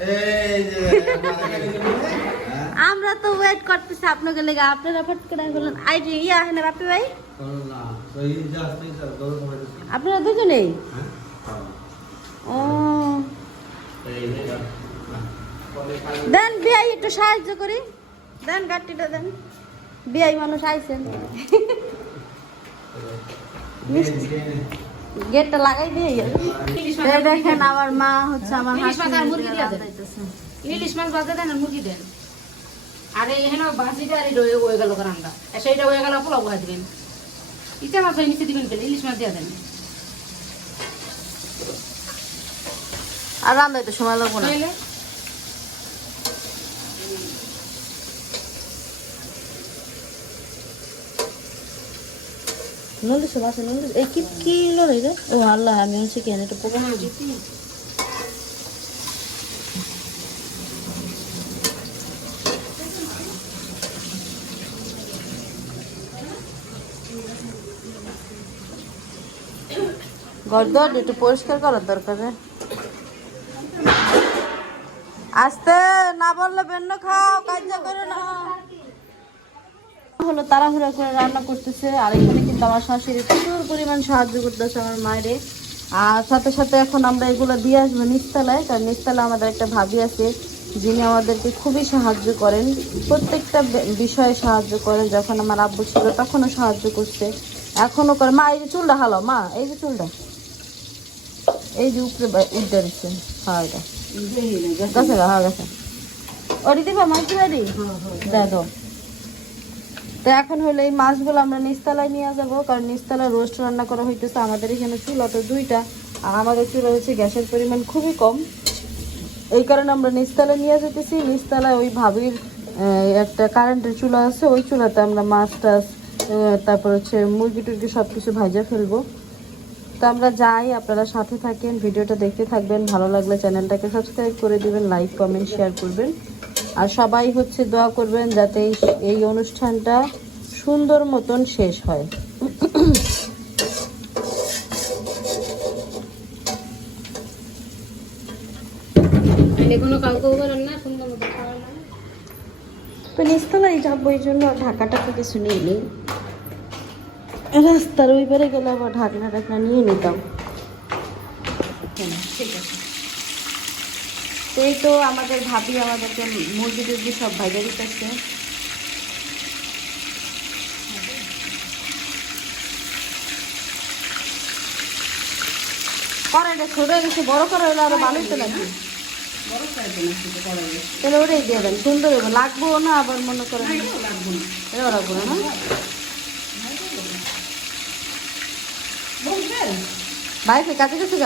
হ্যাঁ? আমরা তো ওয়েট করতেছি আপনাকে লেগে। আপনারা ফট করে বলেন আই যে ইয়া হয় বাপি ভাই। আপনারা দুজনেই? হ্যাঁ? ও। দেন বিয়াই একটু সাহায্য করি। দেন গাড়িটা দেন। বিয়াই মানুষ আইছেন। মিষ্টি। গেটটা লাগাই দিয়ে দেখেন আমার মা হচ্ছে আমার ইলিশ মাছ আর হাসবেন্ড মুরগি দিয়ে দেন। ইলিশ মাছ বাজে দেন আর মুরগি দেন। আর এই হেন ভাজিটা আর এটা হয়ে গেল রান্না। সেইটা হয়ে গেল পোলাও ভাজ দিবেন। ইচ্ছা মাছ হয় নিচে দিবেন কেন? ইলিশ মাছ দিয়ে দেন। আর রান্নাইতে সময় লাগবে না। তাইলে নুনলিশ আছে নুনলিশ এই কি কি লড়াই রে ও আল্লাহ, আমি হচ্ছে কেন একটু পোকা গরদর একটু পরিষ্কার করার দরকার আস্তে, না বললে বেন্ন খাও, কাজ করে না হলো তাড়াহুড়া করে রান্না করতেছে আর এখানে কিন্তু আমার শাশুড়ি প্রচুর পরিমাণ সাহায্য করতেছে আমার মায়েরে। আর সাথে সাথে এখন আমরা এগুলো দিয়ে আসব নিচতলায় কারণ নিচতলায় আমাদের একটা ভাবি আছে যিনি আমাদেরকে খুবই সাহায্য করেন প্রত্যেকটা বিষয়ে সাহায্য করেন যখন আমার আব্বু ছিল তখনও সাহায্য করছে এখনও করে। মা এই যে চুলটা হালো মা এই যে চুলটা। এই যে উপরে উঠতে দিচ্ছে। হ্যাঁ এটা। গেছে হ্যাঁ গেছে। ওটি দিবা মাছ দিবারি দেখো তো এখন হলো এই মাছগুলো আমরা নিচতলায় নিয়ে যাব, কারণ নিচতলায় রোস্ট রান্না করা হইতেছে আমাদের এখানে চুলা তো দুইটা, আর আমাদের চুলা হচ্ছে গ্যাসের পরিমাণ খুবই কম। এই কারণে আমরা নিচতলায় নিয়ে যেতেছি নিচতলায় ওই ভাবির একটা কারেন্টের চুলা আছে, ওই চুলাতে আমরা মাছ টাছ তারপর হচ্ছে মুরগি টুরগি সব কিছু ভাজা ফেলব। তো আমরা যাই, আপনারা সাথে থাকেন, ভিডিওটা দেখতে থাকবেন, ভালো লাগলে চ্যানেলটাকে সাবস্ক্রাইব করে দিবেন লাইক কমেন্ট শেয়ার করবেন। আর সবাই হচ্ছে দোয়া করবেন যাতে এই অনুষ্ঠানটা সুন্দর মতন শেষ হয়। নিচতলায় যাব এই জন্য কিছু নিয়ে নিই রাস্তার ওই পারে গেলে আবার ঢাকনা ঢাকনা নিয়ে নিতাম। ঠিক আছে। তো এই তো আমাদের ভাবি আমাদেরকে মুরগি টুরগি সব ভাজা দিতেছে। করা হলে আরও তাহলে ওটাই সুন্দর লাগবো না আবার মনে না ভাই, কাছে গেছে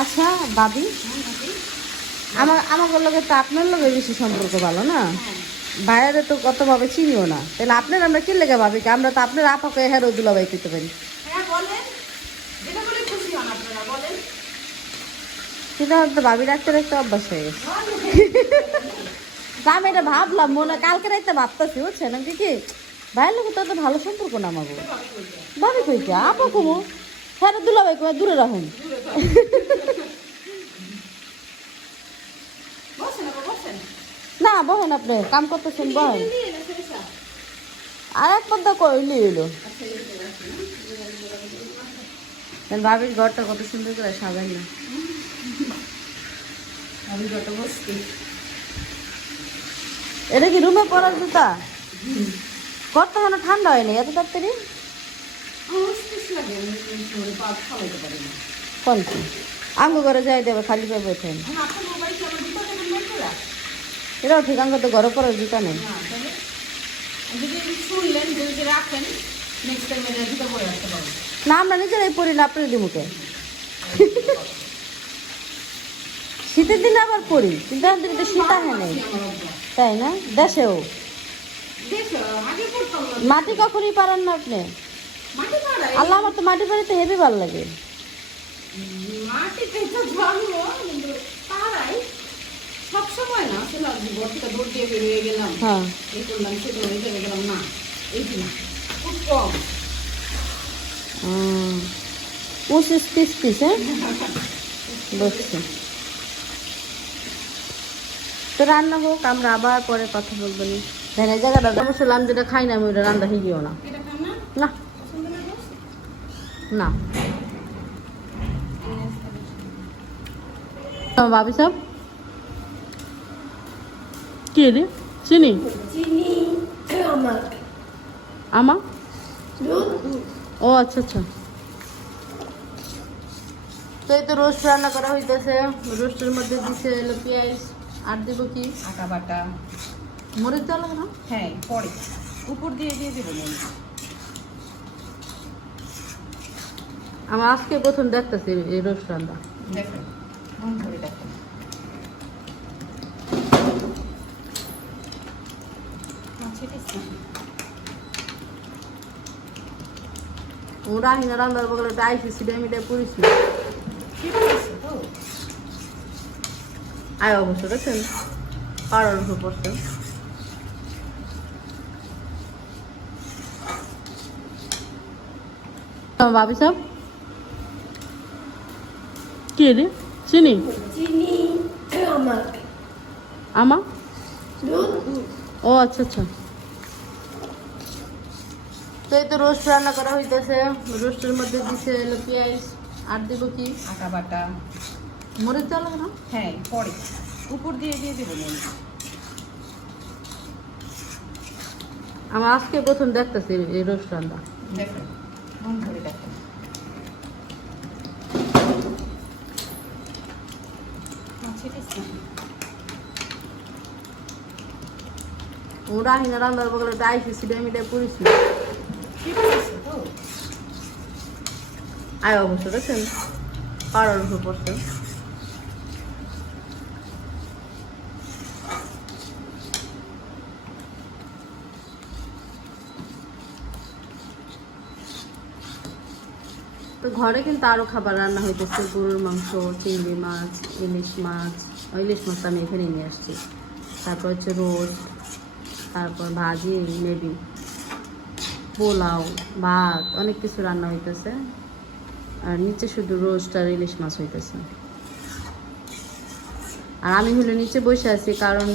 আচ্ছা ভাবি আমার আমার লগে তো আপনার লগে বেশি সম্পর্ক ভালো না? ভাইয়ারে তো কতভাবে চিনিও না। তাহলে আপনার আমরা কি লেগে ভাবি আমরা তো আপনার আপাকে হেরো দুলাভাই পেতে পারি। হ্যাঁ সেটা তো ভাবি রাখতে রাখতে অভ্যাস হয়ে গেছে। আমি এটা ভাবলাম মনে কালকে রাইতে ভাবতেছি বুঝছেন? কি? ভাইয়ের লোক তো ভালো সম্পর্ক না ভাবি কইছে আপা কুমু। হ্যাঁ দুলাভাই কুমা দূরে রাখুন। না বহেন আপনি কাম করতেছেন বহেন আর এক পদ্মা কইলি এলো। ভাবির ঘরটা কত সুন্দর করে সাজাই না। এটা কি রুমে পরার জুতা? ঘরটা কেন ঠান্ডা হয়নি এত তাড়াতাড়ি? লাগে পারি না কোন আঙ্গ ঘরে যাই দেবে খালি পায়ে বসেন এখন আপনার মোবাইল কি আমার জুতা দেবেন না তোরা? এটাও ঠিক আঙ্গ তো ঘরে পরার জুতা নেই। না, পরে আমরা নিজেরাই পড়ি না আপনার দিমুকে। শীতের দিনে আবার পড়ি কিন্তু এখন দিনে তো শীত আহে নেই। তাই না? দেশেও। মাটি কখনই পারেন না আপনি। আল্লাহ আমার তো মাটি বাড়িতে হেভি ভালো লাগে। মাটিতে তো জন্ম কিন্তু পাড়ায় সবসময় না। আসলে ঘর থেকে দৌড় দিয়ে বেরিয়ে গেলাম। হ্যাঁ। এই করলাম সে করলাম এই গেলাম। না এই না খুব কম। পঁচিশ পিস পিস হ্যাঁ? বুঝছি তো রান্না হোক আমরা আবার পরে কথা বলব নি। এই জায়গাটা আমি যেটা খাই না আমি ওটা রান্না হিগিও না। না। না। ভাবি সব? কি রে চিনি? আমা? ও আচ্ছা আচ্ছা। তো এই তো রোস্ট রান্না করা হইতেছে। রোস্টের মধ্যে দিছে হলো পেঁয়াজ। আর দেবো কি? আটা বাটা। মরিচ দেওয়া লাগে না? হ্যাঁ পরে। উপর দিয়ে দিয়ে দেবো। আমার আজকে প্রথম দেখতেছি এই রোস্ট রান্না। দেখেন নুন ধরে দেখেন। মাছের টেস্ট ওরা হিনা রান্নার বগলে আইসি সিডে মিডে পুরিস আয় অবশ্য দেখছেন? পাড়ার উপর পড়ছে। আমার ভাবি সব? কি রে? চিনি? আমা? ও আচ্ছা আচ্ছা। তো এই তো রোস্ট রান্না করা হইতেছে। রোস্টের মধ্যে দিছে হলো পেঁয়াজ আর দেবো কি? আটা বাটা। মরিচ দেওয়া লাগে না? হ্যাঁ পরে। উপর দিয়ে দিয়ে দেবো। আমার আজকে প্রথম দেখতেছি এই রোস্ট রান্না। দেখেন মাছের টেস্ট ওরা হিনা রান্নার বগলে আইসি সিডে মিডে পুরিছি ঠিক আছে আয় অবশ্য দেখছেন পাড়ার উপর পড়ছে তো ঘরে কিন্তু আরও খাবার রান্না হইতেছে, গরুর মাংস, চিংড়ি মাছ, ইলিশ মাছ। ইলিশ মাছ আমি এখানে নিয়ে আসছি। তারপর হচ্ছে রোজ, তারপর ভাজি মেবি পোলাও, ভাত, অনেক কিছু রান্না হইতেছে। আর নিচে শুধু রোস্ট আর ইলিশ মাছ হইতেছে। আর আমি হলো নিচে বসে আছি কারণ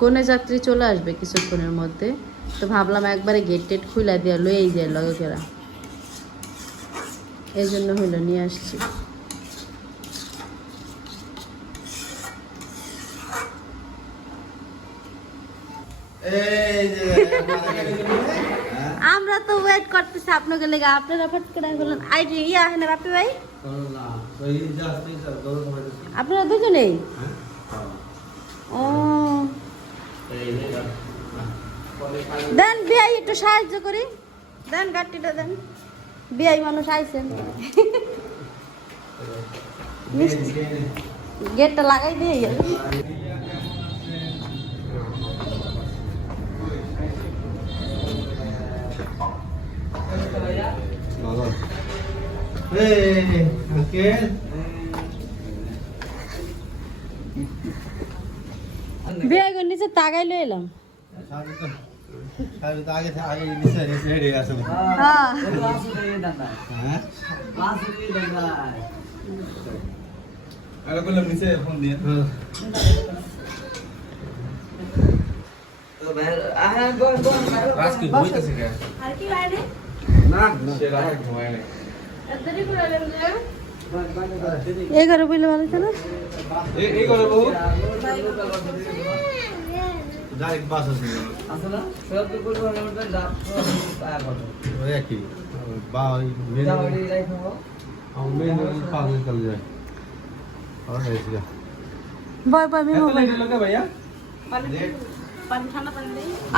কনে যাত্রী চলে আসবে কিছুক্ষণের মধ্যে, তো ভাবলাম একবারে গেট টেট খুলে দিয়ে লয়েই যায় লগেরা এই জন্য হইল নিয়ে আসছি। আমরা তো ওয়েট করতেছি আপনাকে লেগে আপনারা ফট করে বললেন আই ইয়া হেন বাপি ভাই? আপনারা দুজনেই? ও। দেন বিয়াই একটু সাহায্য করি। দেন গাড়িটা দেন। বিয়াই মানুষ আইছেন। গেটটা লাগাই দিয়ে করে নিচে তাগাই লই এলাম। আগে আগে নিচে হ্যাঁ। হ্যাঁ আরে বললাম নিচে ফোন দিয়ে আজকে ঘুমাইতেছে কে আর কি বাইরে না সে রাতে ঘুমায় না দেরি করে এলাম যে এই ঘরে বইলে ভালো ছিল এই এই করে বহু ডাইরেক্ট বাস আছে ওই একই বা ওই মেন মেন পাগল চল যায়। আর হয়েছিল বয় বয় এত মিমো বয় ভাইয়া?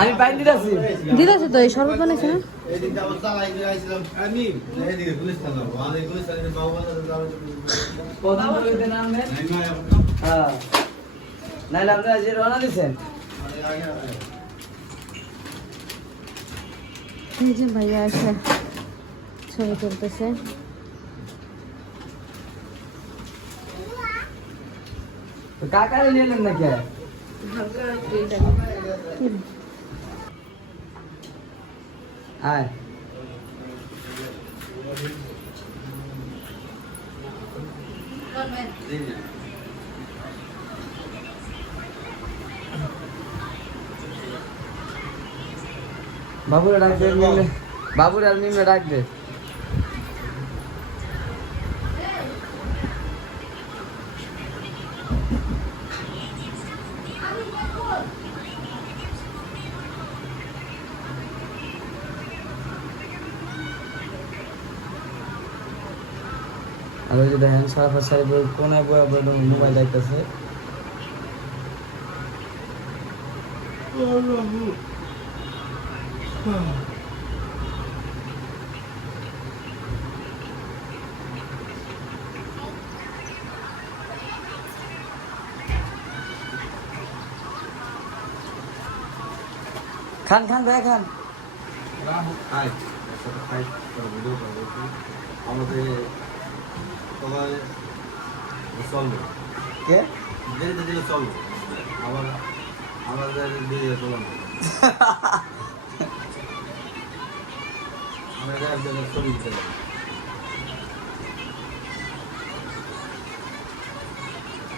আমি পাইনি দিতেছি দিদাছে তো এই শরবত বানাইছে না? এদিকে আবার চালাই দিয়ে আইছিলাম। আমি? এদিকে পুলিশ থানা আমাদের পুলিশ থানা বাবু বাজার যাওয়ার প্রধান বলিতে নাম নেন হ্যাঁ। নাইলে রওনা দিচ্ছেন ভাইয়া আসে। ছবি তুলতেছে তো কাকারে নিয়ে নেন নাকি আয় দিন না। বাবুরা ডাক দে নিম্নে বাবুরা আর নিম্নে ডাক দে ওই যে দেখেন সারাফার সাহেব ওই কোনায় বয়ে বয়ে মোবাইল দেখতেছে। খান খান, ভাই, খান। খাই ভিডিও আমাদের সবাই চলবে। কে? দেরিতে দিলে চলবে। আবার আমাদের দিয়ে চলো না আমাদের একজনের ছবি দিতে হবে।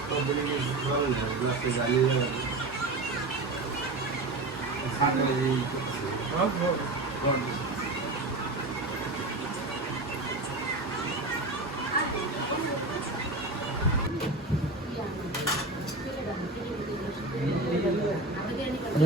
সব দিনে কি ভালো না গ্লাসে জ্বালিয়ে যাবে সামনে এই করতেছে। আচ্ছা,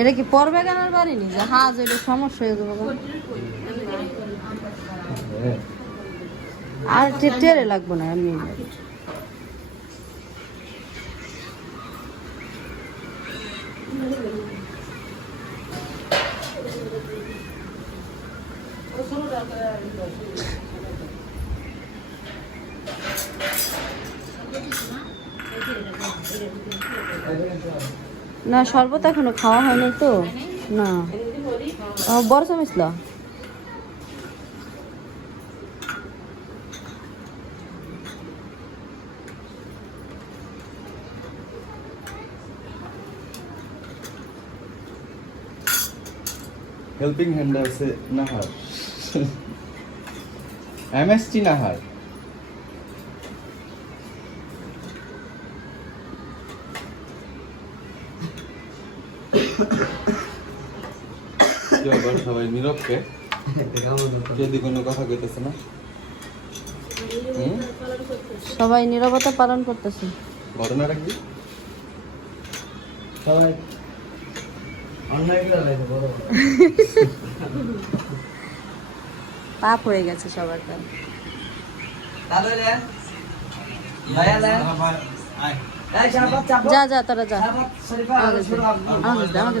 এটা কি পরবে গানার বাড়ি নি যে হাজ এটা সমস্যা হয়ে যাবে। আর টেরে লাগবো না, এমনি। না, শরবত এখনও খাওয়া হয়নি তো। না। বড় চামিচ ল। হেল্পিং হ্যান্ড আছে নাহার। এমএসটি নাহার। সবাই নীরবকে যদি কোনো কথা কইতেছে না? সবাই নীরবতা পালন করতেছে। ঘটনাটা কি? সবাই পাপ হয়ে গেছে সবার যা যা তারা যা। আমাকে আমাকে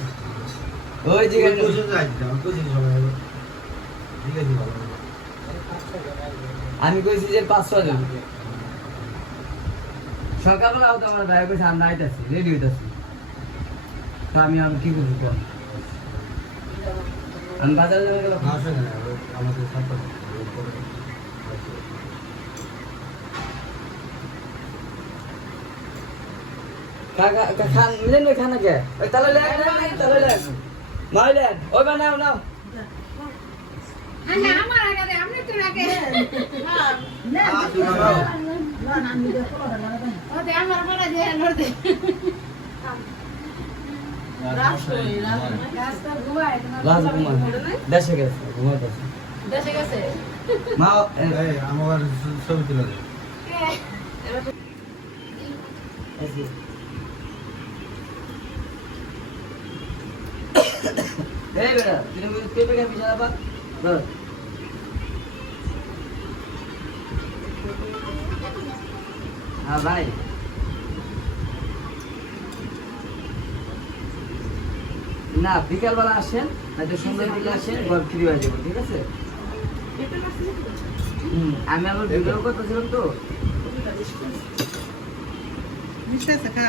ওই যে আছে আমি কইছি যে পাঁচশো জন। সকালবেলাও তো আমার ভাই কইছে আমরা আইতাছি রেডি হইতাছি। তো আমি আমি কি করব কর আমি বাজারে যাবে গেলাম। আমাদের খান কে ওই তালে লে তালে লে মাই লে ওই বা নাও। নাও দেশে গেছে দেশে। গেছে? মা আমার ছবি তুলে দে। এই বেটা তুমি পেপে কে বিছানা পা। ধর। হ্যাঁ ভাই। না বিকালবেলা আসেন নয়তো সন্ধ্যার দিকে আসেন ঘর ফ্রি হয়ে যাব ঠিক আছে? হুম, আমি আবার ভিডিও করতেছিলাম তো। মিষ্টি আছে খা।